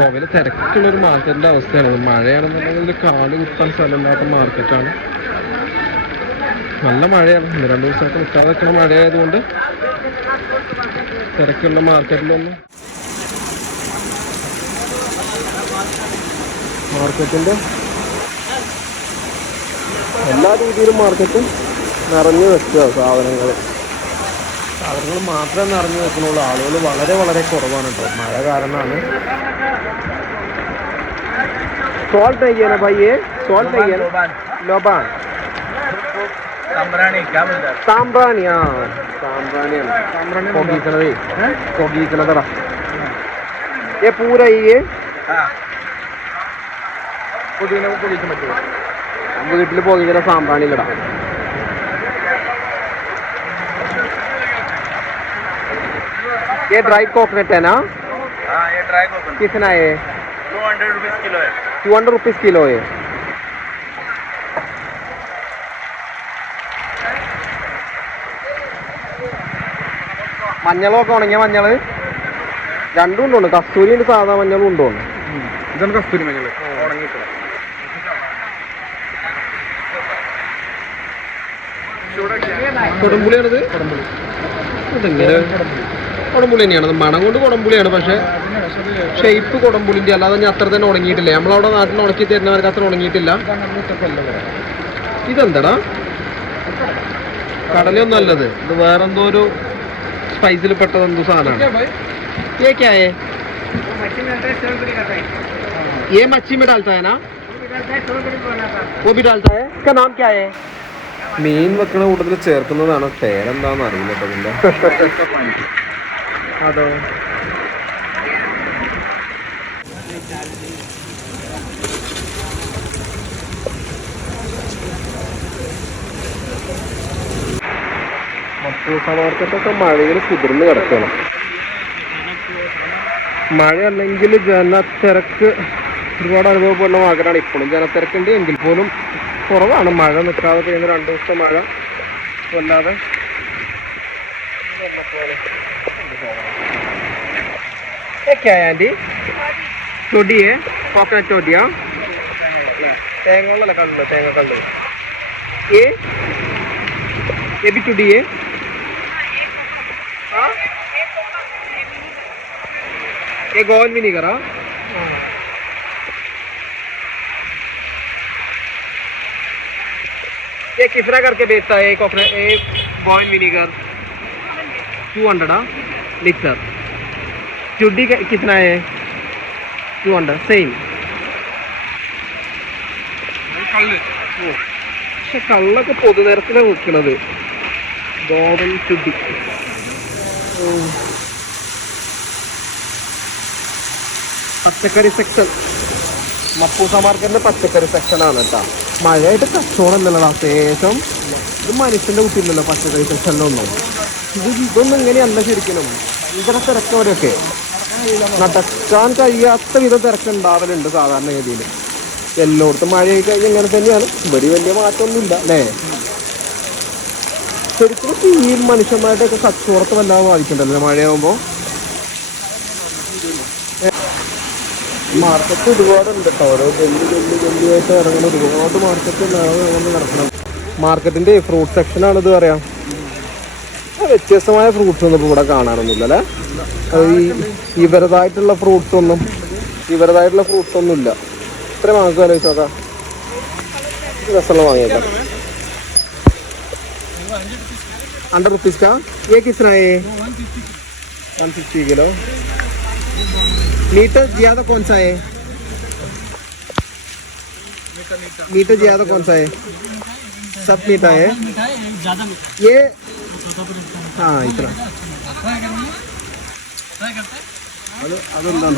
കോവയിൽ തിരക്കുള്ളൊരു മാർക്കറ്റിൻ്റെ അവസ്ഥയാണ്. മഴയാണെന്നുണ്ടെങ്കിൽ കാല് കുത്താൻ സ്ഥലമില്ലാത്ത മാർക്കറ്റാണ്. നല്ല മഴയാണ്. 2 ദിവസമായിട്ട് നിൽക്കാതെ നിൽക്കുന്ന മഴയായതുകൊണ്ട് തിരക്കുള്ള മാർക്കറ്റിലൊന്നും മാർക്കറ്റിൻ്റെ എല്ലാ രീതിയിലും മാർക്കറ്റും നിറഞ്ഞു വെക്കുക. സാധനങ്ങൾ മാത്രമേ നിറഞ്ഞു വെക്കുന്നുള്ളൂ. ആളുകൾ വളരെ വളരെ കുറവാണ് കേട്ടോ. മഴ കാരണമാണ്. सॉल्ट नहीं है ना भाई, ये सॉल्ट नहीं है ना? लोबान साम्ब्राणी क्या बोलते हैं? साम्ब्राणी, हाँ साम्ब्राणिയാണ്. കൊഗീക്കണതടാ. ये पूरा ही है. വീട്ടിൽ പോകിക്കുന്ന സാമ്പ്രാണിയിലിടാം. ये ड्राई कोकोनट है ना? हाँ ये ड्राई कोकोनट. कितना है? 200 रुपीस किलो है. 200 रुपीस किलो है. മഞ്ഞളൊക്കെ ഉണങ്ങിയ മഞ്ഞള് രണ്ടും ഉണ്ടോണ്ട്. കസ്തൂരി ഉണ്ട്, സാധാ മഞ്ഞളും ഉണ്ടോണ്ട്. ഇതാണ് കസ്തൂരി മഞ്ഞൾ ഉണങ്ങിയിട്ട്. കൊടംപുളിയാണിത്. ഇതെങ്ങനെ കുടംപുളി തന്നെയാണ്. മണം കൊണ്ട് കുടംപുളിയാണ്, പക്ഷെ ഷേപ്പ് കുടംപുളിൻ്റെ അല്ലാതെ ഞാൻ അത്ര തന്നെ ഉണങ്ങിയിട്ടില്ല. നമ്മളവിടെ നാട്ടിൽ ഉണക്കി തരുന്നവർക്ക് അത്ര ഉണങ്ങിയിട്ടില്ല. ഇതെന്താടാ? കടലയൊന്നും അല്ലത്. ഇത് വേറെന്തോ ഒരു സ്പൈസിൽ പെട്ടത് എന്തോ സാധനമാണ്. ये क्या है? ये मच्छी में डालता है ना? वो भी डालता है. इसका नाम क्या है? മീൻ വെക്കണ കൂട്ടത്തിൽ ചേർക്കുന്നതാണ്. പേരെന്താന്ന് അറിയില്ല കേട്ടോ ഇതിന്റെ. അതോ മപ്പൂസ മാർക്കറ്റൊക്കെ മഴയിൽ കുതിർന്ന് കിടക്കണം. മഴ അല്ലെങ്കിൽ ജനത്തിരക്ക് ഒരുപാട് അനുഭവപ്പെടുന്ന മാർക്കറ്റാണ്. ഇപ്പോഴും ജനത്തിരക്കുണ്ട് എങ്കിൽ പോലും കുറവാണ്. മഴ നിൽക്കാതെ പെയ്യുന്ന 2 ദിവസത്തെ മഴ വല്ലാതെ. ആൻറ്റി ചൊടിയെ കോക്കനട്ട് ചൊടിയാ? തേങ്ങ കണ്ടു. തേങ്ങ കണ്ടു. ये भी टूटी है. ये गोवन भी नहीं करा. ये कितना करके बेचता है कोकोनट? एक गोवन विनीगर 200 लीटर. चुड्डी कितना है? 200 सेम. പക്ഷെ കള്ളൊക്കെ പൊതുനിരത്തിലാണ് വിൽക്കുന്നത്. ഗോവൻ ചുഡി. പച്ചക്കറി സെക്ഷൻ. മപ്പൂസ മാർക്കറ്റിന്റെ പച്ചക്കറി സെക്ഷനാണ് കേട്ടോ. മഴയായിട്ട് കച്ചവടമല്ലല്ലോ അത്യാവശ്യം. ഇത് മനുഷ്യന്റെ കുട്ടിയില്ലല്ലോ പച്ചക്കറി സെക്ഷനിലൊന്നും. ഇതൊന്നും ഇങ്ങനെയല്ല ശരിക്കും. ഭയങ്കര തിരക്കവരൊക്കെ. നടക്കാൻ കഴിയാത്ത വിധം തിരക്കുണ്ടാവലുണ്ട് സാധാരണ ഗതിയിൽ. എല്ലായിടത്തും മഴയായി കഴിഞ്ഞാൽ ഇങ്ങനെ തന്നെയാണ്. ഇവിടെ വലിയ മാറ്റമൊന്നുമില്ല അല്ലേ? ശരിക്കും ഈ മനുഷ്യന്മാരുടെയൊക്കെ കച്ചവടത്തെ വല്ലാതെ ബാധിക്കണ്ടല്ലോ മഴയാകുമ്പോൾ. മാർക്കറ്റ് ഒരുപാടുണ്ട് കേട്ടോ. ഓരോ ഗല്ലിയായിട്ട് ഇറങ്ങുന്ന ഒരുപാട് മാർക്കറ്റ് നടക്കണം. മാർക്കറ്റിന്റെ ഫ്രൂട്ട് സെക്ഷനാണ് ഇത് പറയാം. വ്യത്യസ്തമായ ഫ്രൂട്ട്സ് ഒന്നും ഇപ്പോൾ ഇവിടെ കാണാനൊന്നുമില്ല അല്ലേ? ഇവരതായിട്ടുള്ള ഫ്രൂട്ട്സ് ഒന്നും ഇല്ല. ഇത്ര വാങ്ങിക്കുക ആലോചിച്ചോക്കാം. രസമുള്ള വാങ്ങിയേക്കാം. 100 रुपीस का. ये कितना है? 150 किलो. मीटर ज्यादा कौन सा है? मीटर ज्यादा कौन सा है? सब मीठा है. ये हाँ इतना. അതൊന്നും